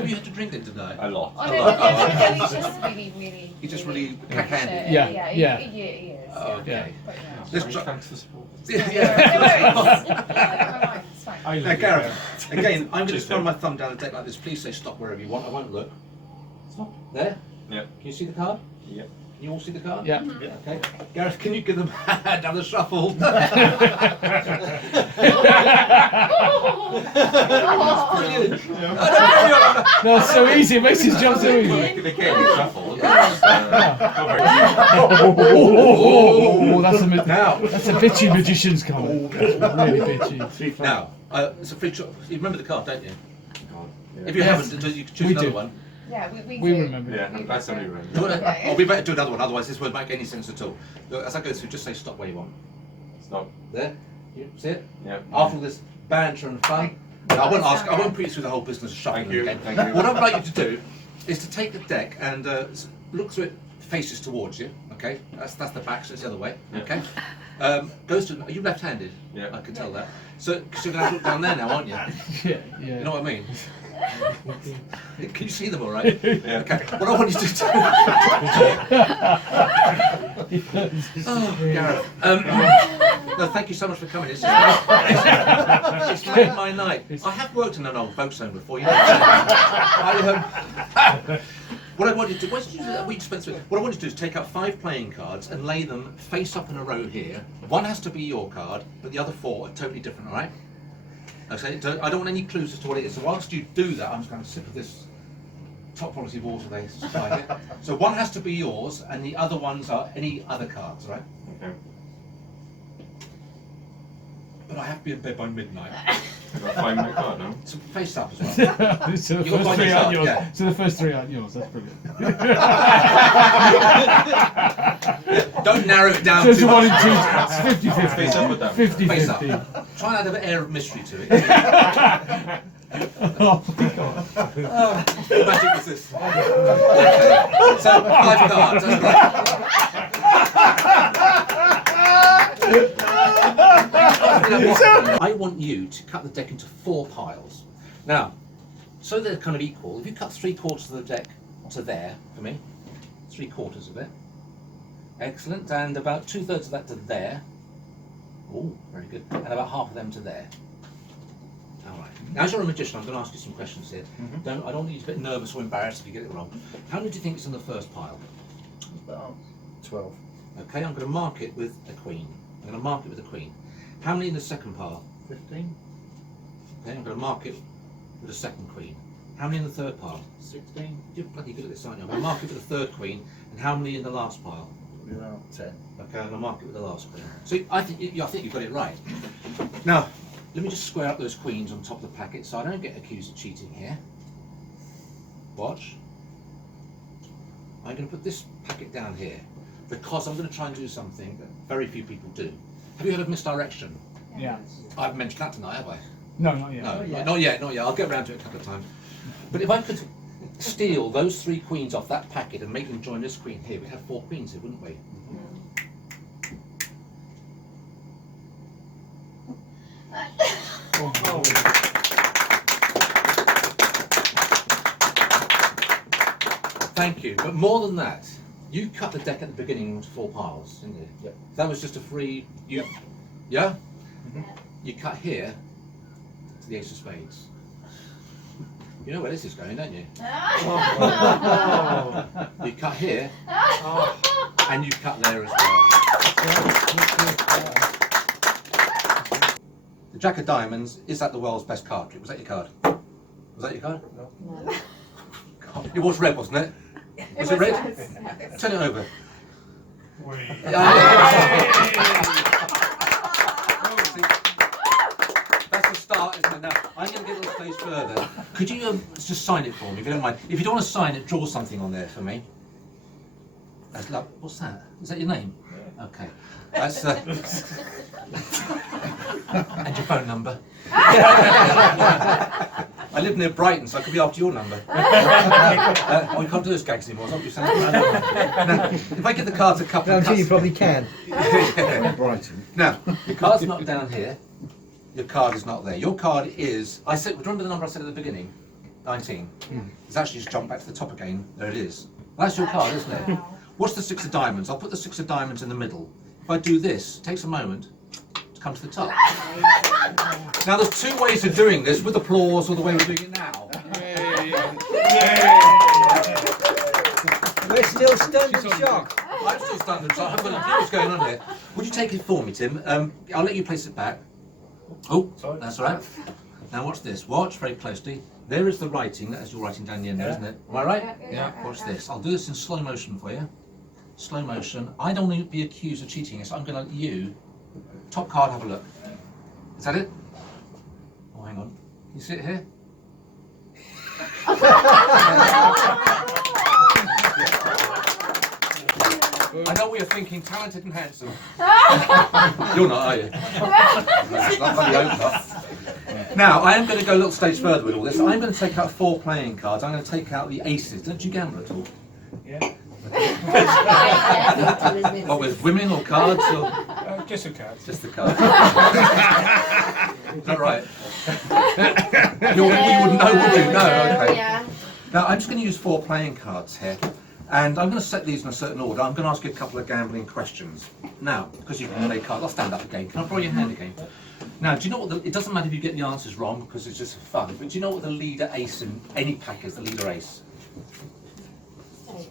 of you had to drink it today? A lot. Oh, no, he's just really. He's just really cack-handed. Yeah, he is. Oh, okay. Let's thanks for support. Now, Gareth, again, I'm going to throw my thumb down a deck like this. Please say stop wherever you want. I won't look. Stop. There? Yeah. Can you see the card? Yeah. Can you all see the card? Yeah. Okay. Gareth, can you give them a hand down the shuffle? Brilliant. No, it's so easy. It makes his job so easy. They can't be shuffled. Oh, that's Now. that's a bitchy magician's card. Really bitchy. Now, it's a free choice. You remember the card, don't you? Yeah. If you haven't, you can choose We another do. one. Yeah, we We do. remember. Yeah, I'm glad somebody remembers. Do you wanna- oh, we better do another one, otherwise this won't make any sense at all. Look, as I go through, just say stop where you want. Stop. There? You see it? Yeah. After all this banter and fun, I won't put you through the whole business of shuffling Thank you, again. thank you. What I'd like you to do is to take the deck and look through it, faces towards you. Okay, that's the back, so it's the other way. Okay, goes to. Are you left-handed? Yeah. I can tell that. So, because you're going to look down there now, aren't you? Yeah, yeah. You know what I mean? Can you see them all right? Yeah. Okay. What I want you to do. Oh, Gareth. No, thank you so much for coming. It's made my night. I have worked in an old folks home before. You know. What I want you to do, what I want you to do is take out 5 playing cards and lay them face up in a row here. One has to be your card, but the other 4 are totally different. All right? Okay, so I don't want any clues as to what it is. So whilst you do that, I'm just going to sip of this top quality water they supply here. So one has to be yours, and the other ones are any other cards, right? Okay. But I have to be in bed by midnight. I've got to find my card now. So face up as well. So the You got first one 3 yourself, aren't yours. yeah. So the first 3 aren't yours. That's brilliant. Don't narrow it down So it's too a 1 much. in 2. It's 50-50. Face up with that. 50-50. Face up. Try and add a bit air of mystery to it. Oh my god. What magic was this? Okay. So 5 cards. That's right. I want you to cut the deck into 4 piles. Now, so they're kind of equal. If you cut 3/4 of the deck to there for me, 3/4 of it. Excellent, and about 2/3 of that to there. Oh, very good. And about half of them to there. All right. Now, as you're a magician, I'm going to ask you some questions here. I don't want you to get nervous or embarrassed if you get it wrong. How many do you think is in the first pile? About 12. Okay, I'm going to mark it with a queen. I'm going to mark it with a queen. How many in the second pile? 15. Okay, I'm going to mark it with a second queen. How many in the third pile? 16. You're bloody good at this, aren't you? I'm going to mark it with the third queen. And how many in the last pile? About 10. Okay, I'm going to mark it with the last queen. So I think you've got it right. Now, let me just square up those queens on top of the packet so I don't get accused of cheating here. Watch. I'm going to put this packet down here because I'm going to try and do something that very few people do. Have you heard of misdirection? Yeah. I haven't mentioned that tonight, have I? No, not yet. No, not yet. I'll get around to it a couple of times. But if I could steal those 3 queens off that packet and make them join this queen here, we'd have 4 queens here, wouldn't we? Thank you. But more than that, you cut the deck at the beginning into 4 piles, didn't you? Yep. That was just a free. Yeah? You cut here to the Ace of Spades. You know where this is going, don't you? You cut here, and you cut there as well. The Jack of Diamonds, is that the world's best card trick? Was that your card? Was that your card? No. God, it was red, wasn't it? Was it red? Turn it over. That's the start, isn't it? Now, I'm going to get a little stage further. Could you just sign it for me, if you don't mind? If you don't want to sign it, draw something on there for me. That's love. What's that? Is that your name? Okay. That's and your phone number. I live near Brighton, so I could be after your number. We can't do those gags anymore. It's obviously now, if I get the cards a couple of No, you cuts. probably can. Yeah. Brighton. Now, your card's not down here. Your card is not there. Your card is. I said. Remember the number I said at the beginning? 19. It's actually just jumped back to the top again. There it is. That's your card, isn't it? What's the 6 of diamonds? I'll put the 6 of diamonds in the middle. If I do this, it takes a moment to come to the top. Now there's 2 ways of doing this, with applause or the way we're doing it now. We're still stunned in shock. I'm still stunned and shocked. I haven't got a clue what's going on here. Would you take it for me, Tim? I'll let you place it back. Oh, that's all right. Now watch this. Watch very closely. There is the writing. That is your writing down the end there, isn't it? Am I right? Yeah. Watch this. I'll do this in slow motion for you. Slow motion. I don't want to be accused of cheating, so I'm going to let you. Top card, have a look. Is that it? Oh, hang on. You see it here? I know what you're thinking, talented and handsome. You're not, are you? That's not funny opener. Now, I am going to go a little stage further with all this. I'm going to take out 4 playing cards. I'm going to take out the aces. Don't you gamble at all? Yeah. What, with women or cards? Or? Just a card. Just the cards. Is that right? You wouldn't know, would you? No, okay. Yeah. Now, I'm just going to use 4 playing cards here. And I'm going to set these in a certain order. I'm going to ask you a couple of gambling questions. Now, because you can play cards, I'll stand up again. Can I borrow your hand again? Now, do you know what it doesn't matter if you get the answers wrong, because it's just for fun, but do you know what the leader ace in any pack is, the leader ace?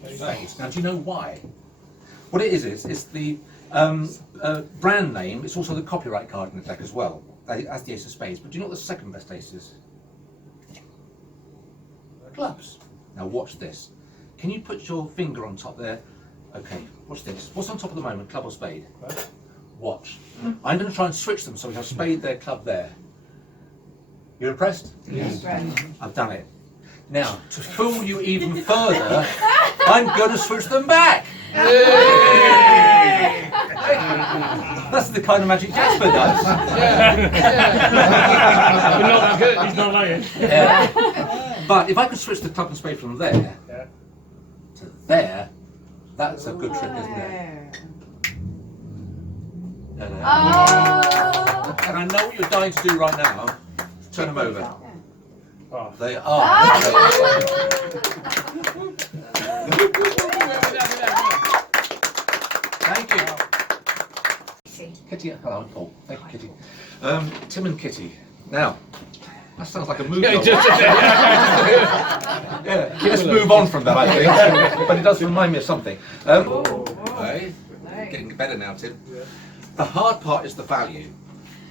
Spades. Now, do you know why? What it is it's the brand name, it's also the copyright card in the deck as well, as the ace of spades. But do you know what the second best ace is? Clubs. Now, watch this. Can you put your finger on top there? Okay, watch this. What's on top at the moment, club or spade? Watch. I'm going to try and switch them so we have spade there, club there. You impressed? Yes. I've done it. Now, to fool you even further, I'm going to switch them back. That's the kind of magic Jasper does. We're not good. He's not lying. Yeah. But if I could switch the club and spade from there to there, that's a good trick, isn't it? And I know what you're dying to do right now. Turn them over. Oh. They are. Thank you. Kitty, hello, I'm Paul. Thank you, Kitty. Tim and Kitty. Now, that sounds like a movie. Yeah, let's move on from that, I think. But it does remind me of something. Okay. Getting better now, Tim. The hard part is the value.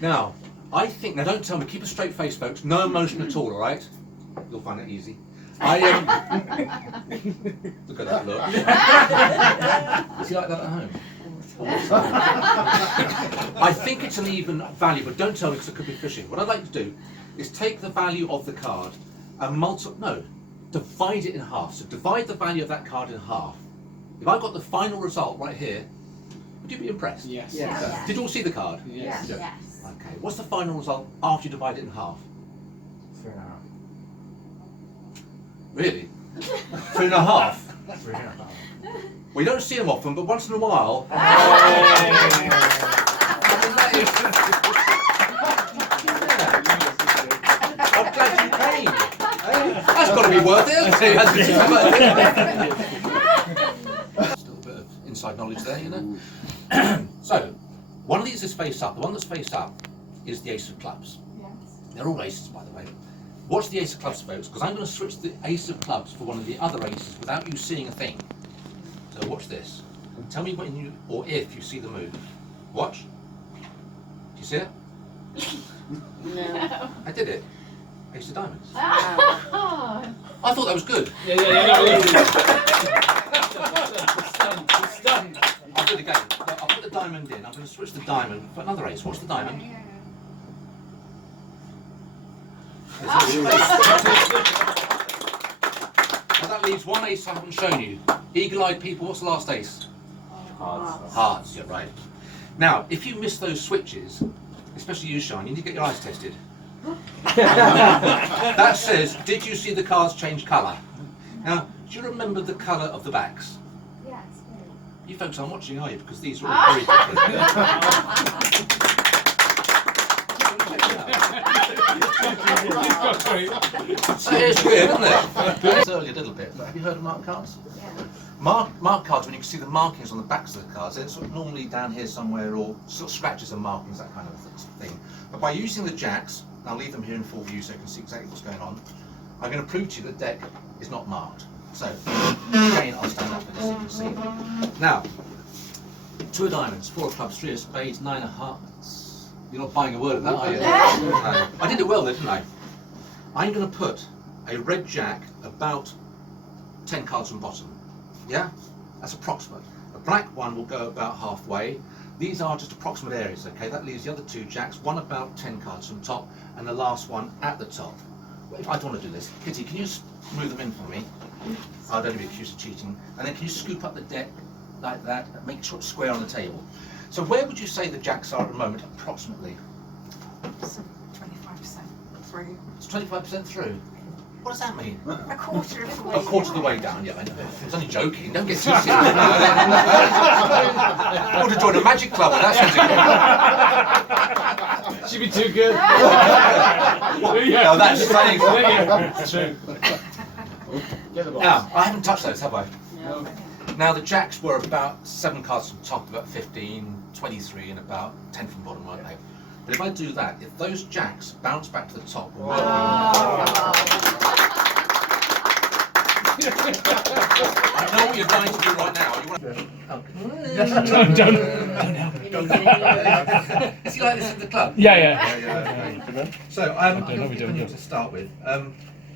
Now, I think, now don't tell me, keep a straight face, folks. No emotion at all, all right? You'll find it easy. Look at that look. Is he like that at home? I think it's an even value, but don't tell me because it could be fishing. What I'd like to do is take the value of the card and divide it in half. So divide the value of that card in half. If I got the final result right here, would you be impressed? Yes. Yeah. Did you all see the card? Yes. Yes. Okay. What's the final result after you divide it in half? 3.5. Really? 3.5? 3.5. We don't see them often, but once in a while. I'm glad you came. That's got to be worth it, hasn't it? Still a bit of inside knowledge there, you know. So, one of these is face up. The one that's face up is the ace of clubs. Yes. They're all aces, by the way. Watch the ace of clubs, folks, because I'm going to switch the ace of clubs for one of the other aces without you seeing a thing. So watch this. Tell me when you, or if you see the move. Watch. Do you see it? No. I did it. Ace of diamonds. Oh. I thought that was good. I'll do it again. I'll put the diamond in. I'm going to switch the diamond for another ace. Watch the diamond. Now that leaves one ace I haven't shown you. Eagle-eyed people, what's the last ace? Hearts. Hearts, you're right. Now, if you miss those switches, especially you, Sean, you need to get your eyes tested. That says, did you see the cards change colour? Now, do you remember the colour of the backs? Yes. You folks aren't watching, are you? Because these are all very different. So it's weird, isn't it? It's early a little bit, but have you heard of mark cards? Yeah. Mark cards, when you can see the markings on the backs of the cards, they're sort of normally down here somewhere, or sort of scratches and markings, that kind of thing. But by using the jacks, I'll leave them here in full view so you can see exactly what's going on. I'm going to prove to you that the deck is not marked. So, again, I'll stand up for this so you can see. Now, 2 of diamonds, 4 of clubs, 3 of spades, 9 of hearts. You're not buying a word of that, are you? No. I did it well though, didn't I? I'm going to put a red jack about 10 cards from bottom. Yeah? That's approximate. A black one will go about halfway. These are just approximate areas, okay? That leaves the other 2 jacks, one about 10 cards from top, and the last one at the top. I don't want to do this. Kitty, can you just move them in for me? I'll only be accused of cheating. And then can you scoop up the deck like that and make sure it's square on the table? So where would you say the jacks are at the moment, approximately? 25% through. It's 25% through. What does that mean? A quarter of the way. A quarter of the way down, yeah, I know. I was only joking, don't get too serious. I would have joined a magic club with that sort of She'd be too good. No, that's saying True. Now, I haven't touched those, have I? No. Now, the jacks were about 7 cards from top, about 15, 23, and about 10 from bottom, weren't they? But if I do that, if those jacks bounce back to the top, we're working. I know what you're trying to do right now. You want to... Don't. Is he like this at the club? Yeah. So, don't know, I'm we giving don't you know. to start with.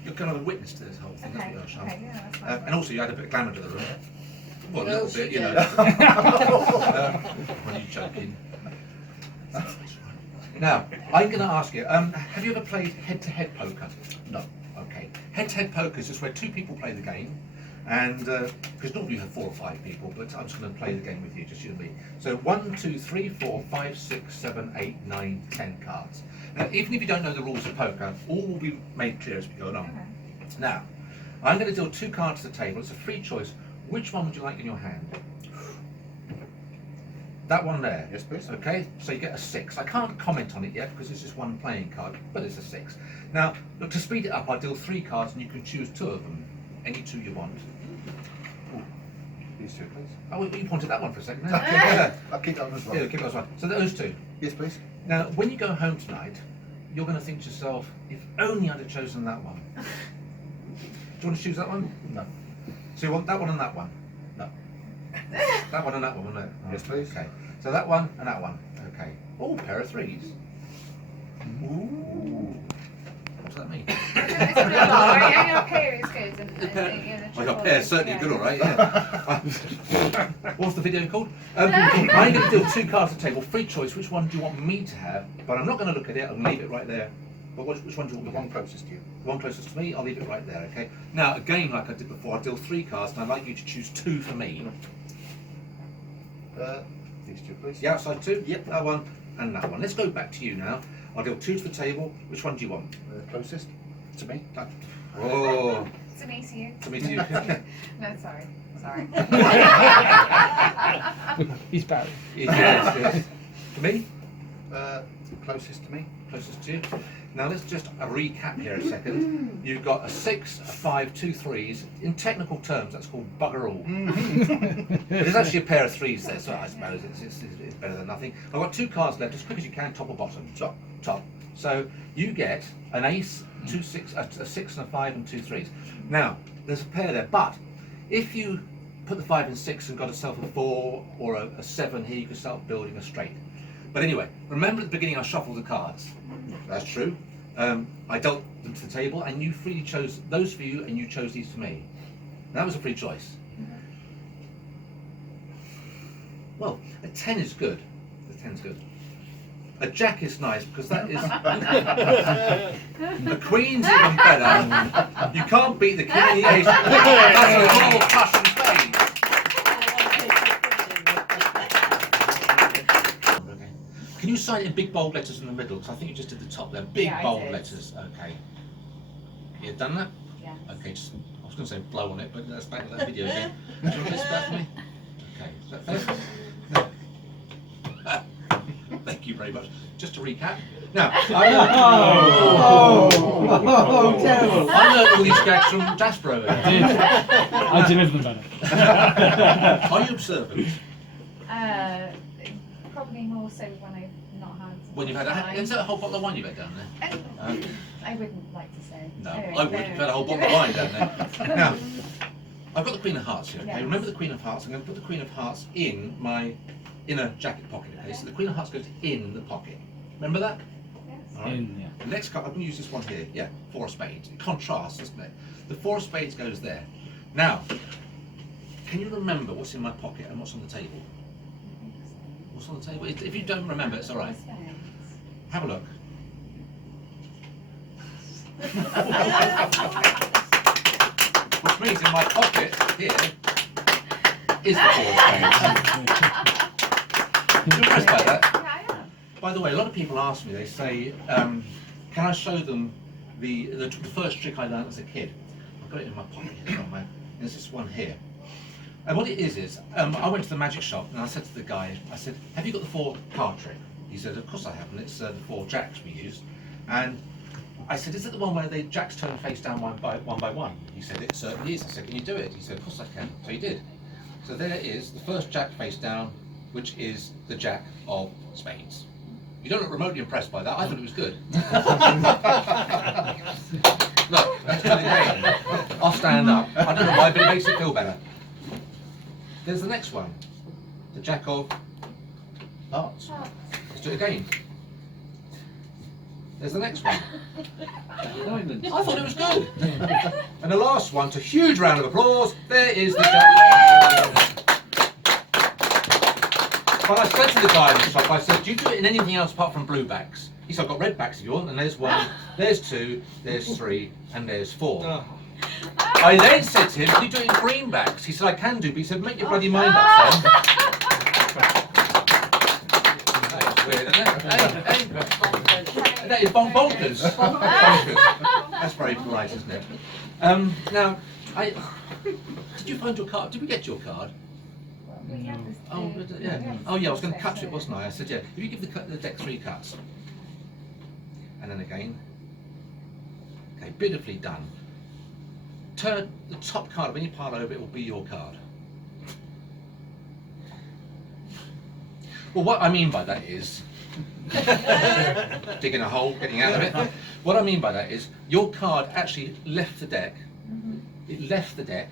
You're kind of a witness to this whole thing, Okay. aren't you, Sean? Okay, yeah, that's fine. And also, you add a bit of glamour to the room. Well, a little bit, you know. When are you joking? Now, I'm going to ask you, have you ever played head-to-head poker? No. Okay. Head-to-head poker is just where 2 people play the game, and because normally you have 4 or 5 people, but I'm just going to play the game with you, just you and me. So 1, 2, 3, 4, 5, 6, 7, 8, 9, 10 cards. Now, even if you don't know the rules of poker, all will be made clear as we go along. Okay. Now, I'm going to deal 2 cards to the table. It's a free choice. Which one would you like in your hand? That one there. Yes, please. Okay, so you get a 6. I can't comment on it yet because it's just one playing card, but it's a 6. Now, look, to speed it up, I'll deal 3 cards and you can choose 2 of them. Any 2 you want. Ooh. These 2, please. Oh, you wanted that one for a second. I'll keep that one as well. Yeah, keep that one. So those 2. Yes, please. Now, when you go home tonight, you're going to think to yourself, if only I'd have chosen that one. Do you want to choose that one? No. So you want that one and that one? No. That one and that one, wasn't it? Yes, please. Okay. So that one and that one. Okay. Oh, pair of 3s. Ooh. What does that mean? It's good, right? And your pair is good. And, yeah, Well, your pair's certainly good, all right, yeah. What's the video called? I'm going to deal 2 cards at the table, free choice. Which one do you want me to have? But I'm not going to look at it, I'll leave it right there. But which one do you want me The to one have? closest to you. The one closest to me, I'll leave it right there, okay? Now, again, like I did before, I deal 3 cards, and I'd like you to choose 2 for me. These 2, please. The outside 2? Yep. That one and that one. Let's go back to you now. I'll deal 2 to the table. Which one do you want? Closest to me. That. Oh, To me, to you. to me to you. No, sorry. Sorry. He's Barry. Yes. To me? Closest to me. Closest to you. Now let's just recap here a second. You've got a 6, a 5, 2 3s. In technical terms, that's called bugger all. There's actually a pair of 3s there, so I suppose it's better than nothing. I've got 2 cards left, as quick as you can, top or bottom. Top. Top. So you get an ace, 2 6, a 6 and a 5 and 2 3s. Now there's a pair there, but if you put the 5 and 6 and got yourself a 4 or a 7 here, you could start building a straight. But anyway, remember at the beginning I shuffled the cards. That's true. I dealt them to the table, and you freely chose those for you, and you chose these for me. That was a free choice. Well, a 10 is good. The 10's good. A jack is nice because that is. The queen's even better. You can't beat the king and the ace. That's a royal crush and fade. Can you sign it in big bold letters in the middle? Because I think you just did the top there. Big Yeah, I bold did. letters. Okay. You done that? Yeah. Okay. Just, I was going to say blow on it, but that's back to that video again. Do you want this back for me? Okay. Is that fair? No. Thank Thank you very much. Just to recap. Now, terrible. I learned all these gags from Jasper over there. I deliver them better. Are you observant? Probably more so when I've not had. When you've had is that a whole bottle of wine you've had down there? I wouldn't like to say. No, Anyway, I would. You've had a whole bottle of wine down there. Now, I've got the Queen of Hearts here. Okay, Yes. remember the Queen of Hearts. I'm going to put the Queen of Hearts in my inner jacket pocket. Okay, so the Queen of Hearts goes in the pocket. Remember that? Yes. All right. In, yeah. The next card, I'm going to use this one here. Yeah, 4 of spades. It contrasts, doesn't it? The 4 of spades goes there. Now, can you remember what's in my pocket and what's on the table? What's on the table? If you don't remember, it's all right. Have a look. Which means in my pocket here is the 4 of spades. You're impressed by that? Yeah, I am. By the way, a lot of people ask me, they say, can I show them the first trick I learned as a kid? I've got it in my pocket here somewhere. There's this one here. And what it is I went to the magic shop and I said to the guy, I said, have you got the 4 card trick? He said, of course I have, and it's the 4 jacks we use. And I said, is it the one where the jacks turn face down one by one? He said, it certainly is. I said, can you do it? He said, of course I can. So he did. So there is the first jack face down, which is the jack of spades. You don't look remotely impressed by that. I thought it was good. Look, that's good again. I'll stand up. I don't know why, but it makes it feel better. There's the next one. The jack of hearts. Let's do it again. There's the next one. I thought it was good. And the last one, to a huge round of applause, there is the jack. But I said to the guy in the shop, I said, do you do it in anything else apart from blue backs? He said, I've got red backs if you want, and there's 1, there's 2, there's 3, and there's 4. I then said to him, can you do it in green backs? He said, I can do, but he said, make your bloody mind up, son. That is weird, isn't it? That is bonkers. Bonkers. That's very polite, isn't it? Now, did you find your card? Did we get your card? Oh, yeah. Oh, yeah, I was going to cut it, wasn't I? I said, yeah, if you give the deck 3 cuts. And then again. Okay, beautifully done. Turn the top card, when you pile over, it will be your card. Well, what I mean by that is, digging a hole, getting out of it. What I mean by that is, your card actually left the deck. It left the deck,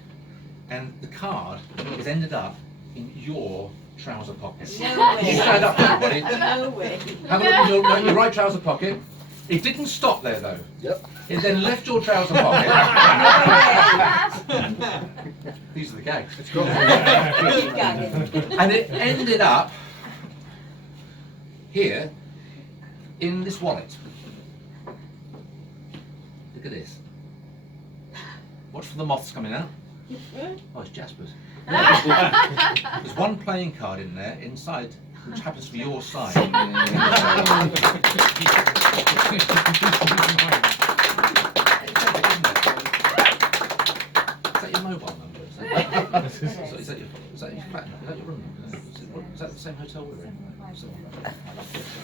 and the card has ended up in your trouser pocket. No way. You stand up, everybody. No way. Have a look in your right trouser pocket. It didn't stop there though. Yep. It then left your trouser pocket. These are the gags. Keep going. And it ended up here in this wallet. Look at this. Watch for the moths coming out. Oh, it's Jasper's. There's 1 playing card in there inside, which happens to be your side. Is that your mobile number? Is that your flat number? Is that your room number? Is that the same hotel we're in?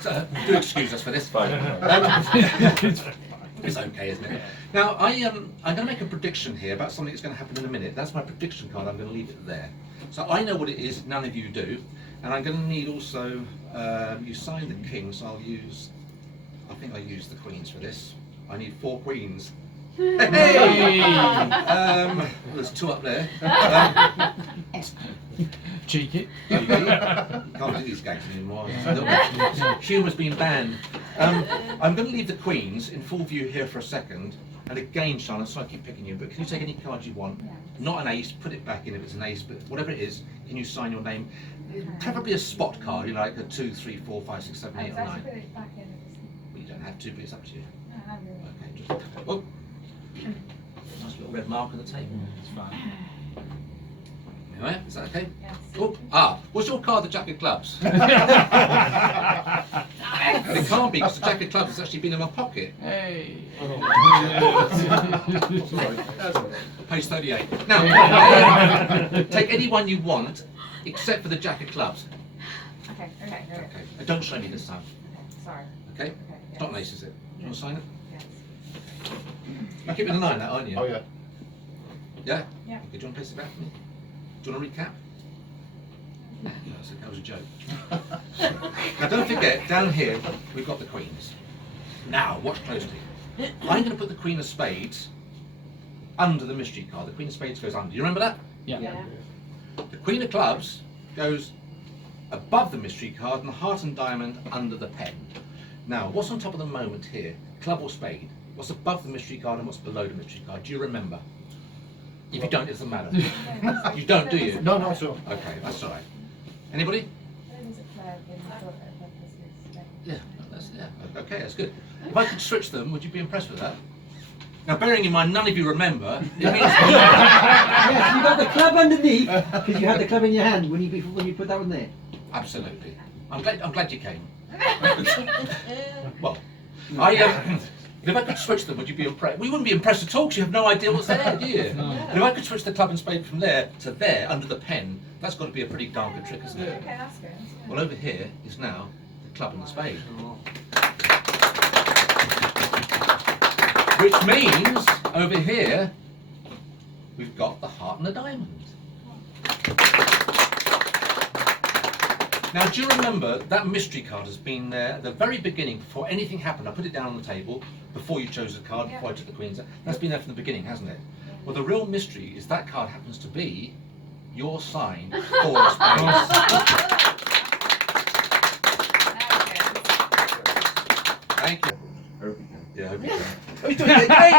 So, do excuse us for this. It's okay, isn't it? Now, I'm going to make a prediction here about something that's going to happen in a minute. That's my prediction card. I'm going to leave it there. So I know what it is. None of you do. And I'm going to need also, you signed the king, so I'll use, I think I use the queens for this. I need 4 queens. Hey! There's 2 up there. Cheeky. Can't do these gags anymore. Humour's been banned. I'm going to leave the queens in full view here for a second. And again, Charlotte, so I keep picking you, but can you take any cards you want? Not an ace, put it back in if it's an ace, but whatever it is, can you sign your name? Preferably a spot card, you know, like a 2, 3, 4, 5, 6, 7, 8, or 9. Well, you don't have to, but it's up to you. Okay, just, oh, nice little red mark on the table. It's fine. Anyway, is that okay? Yes. Oh, what's your card, the Jack of Clubs? It can't be, because the Jack of Clubs has actually been in my pocket. Hey. Sorry. Page 38. Now, take any one you want, except for the Jack of Clubs. Okay. Okay. Don't show me this time. Sorry. Okay? Okay. It's not an ace, is it? Do you want to sign it? Yes. You're keeping an eye on that, aren't you? Oh yeah. Yeah? Yeah. Okay, do you want to place it back for me? Do you want to recap? No, that was a joke. Now don't forget, down here, we've got the queens. Now, watch closely. I'm going to put the queen of spades under the mystery card. The queen of spades goes under. You remember that? Yeah. The queen of clubs goes above the mystery card and the heart and diamond under the pen. Now, what's on top of the moment here? Club or spade? What's above the mystery card and what's below the mystery card? Do you remember? If you don't, it doesn't matter. You don't, do you? No, not at all. Okay, that's all right. Anybody? Yeah, okay, that's good. If I could switch them, would you be impressed with that? Now, bearing in mind, none of you remember, it means... Yes, you got the club underneath because you had the club in your hand when you put that one there. Absolutely. I'm glad you came. Well, if I could switch them, would you be impressed? We wouldn't be impressed at all because you have no idea what's there, do you? No. And if I could switch the club and spade from there to there, under the pen, that's got to be a pretty darn good trick, isn't it? Okay, that's good. Well, over here is now the club and the spade. Which means, over here, we've got the heart and the diamond. Now, do you remember that mystery card has been there at the very beginning before anything happened? I put it down on the table before you chose the card, before I took the queens. That's been there from the beginning, hasn't it? Well, the real mystery is that card happens to be your sign for a spade. Thank you. Hope you can. Yeah, I hope you can. Oh, he's doing it again!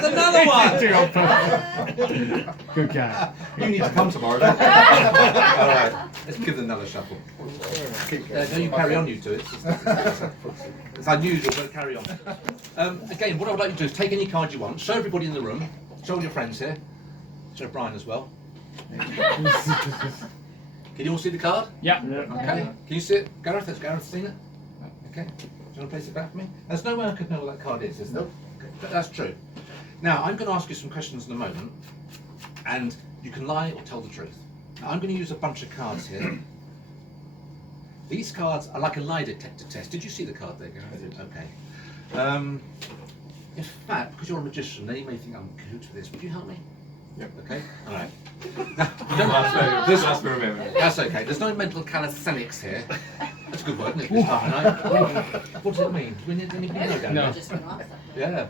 There's another one! Good cat. You need to come tomorrow, don't you? Alright, let's give them another shuffle. No, you carry on, you two. It's unusual, but carry on. Again, what I would like you to do is take any card you want, show everybody in the room, show all your friends here, show Brian as well. Can you all see the card? Yeah. Okay. Can you see it? Gareth, has Gareth seen it? Okay. Do you want to place it back for me? There's no way I could know what that card is there? Nope. Okay. That's true. Now, I'm going to ask you some questions in a moment, and you can lie or tell the truth. Now, I'm going to use a bunch of cards here. These cards are like a lie detector test. Did you see the card there, Gareth? I did. Okay. In fact, because you're a magician, they may think I'm cahoots with this. Would you help me? Yep. Okay. All right. Last for a moment. That's okay. There's no mental calisthenics here. That's a good word, isn't it? This time of night. What does it mean? Do we need anybody know down No. there? Yeah.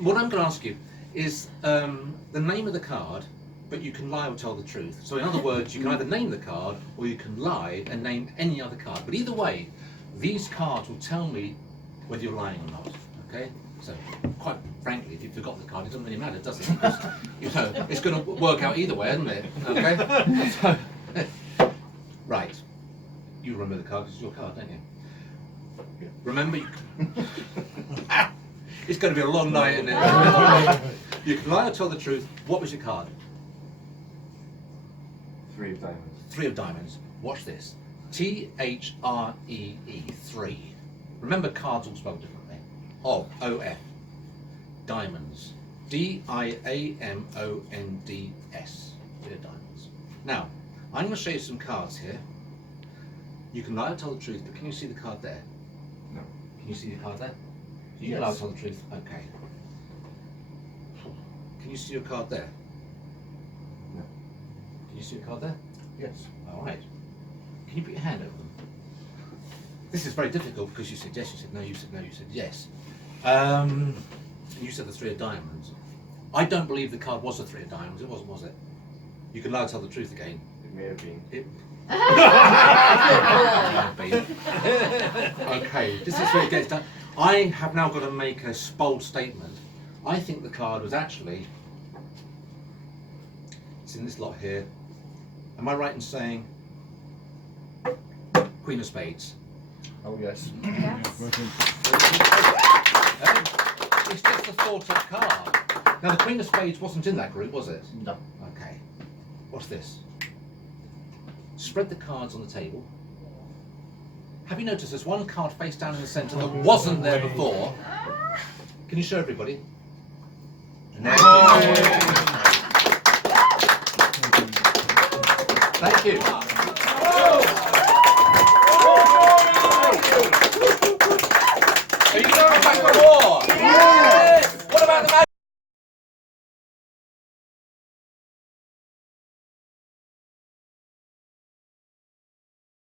What I'm going to ask you is the name of the card, but you can lie or tell the truth. So in other words, you can either name the card or you can lie and name any other card. But either way, these cards will tell me whether you're lying or not. Okay? So quite frankly, if you forgot the card, it doesn't really matter, does it? Because, you know, it's going to work out either way, isn't it? Okay? So, right. You remember the card because it's your card, don't you? Remember, you can... It's going to be a long night, isn't it? You can lie or tell the truth. What was your card? 3 of diamonds. 3 of diamonds. Watch this. T-H-R-E-E, 3. Remember, cards all spelled differently. O-F. Diamonds. D-I-A-M-O-N-D-S. 3 of diamonds. Now, I'm going to show you some cards here. You can lie or tell the truth, but can you see the card there? No. Can you see the card there? You can lie or tell the truth. Okay. Can you see your card there? No. Can you see your card there? Yes. All right. Can you put your hand over them? This is very difficult because you said yes, you said no, you said no, you said yes. And you said the 3 of diamonds. I don't believe the card was a 3 of diamonds. It wasn't, was it? You can lie or tell the truth again. It may have been. It okay, this is where it gets done. I have now got to make a bold statement. I think the card was actually, it's in this lot here. Am I right in saying Queen of Spades? Oh yes. It's just the thought up card. Now the Queen of Spades wasn't in that group, was it? No. Okay. What's this? Spread the cards on the table. Have you noticed there's one card face down in the centre that wasn't there before? Can you show everybody? No. Thank you. back for more. Yeah. What about the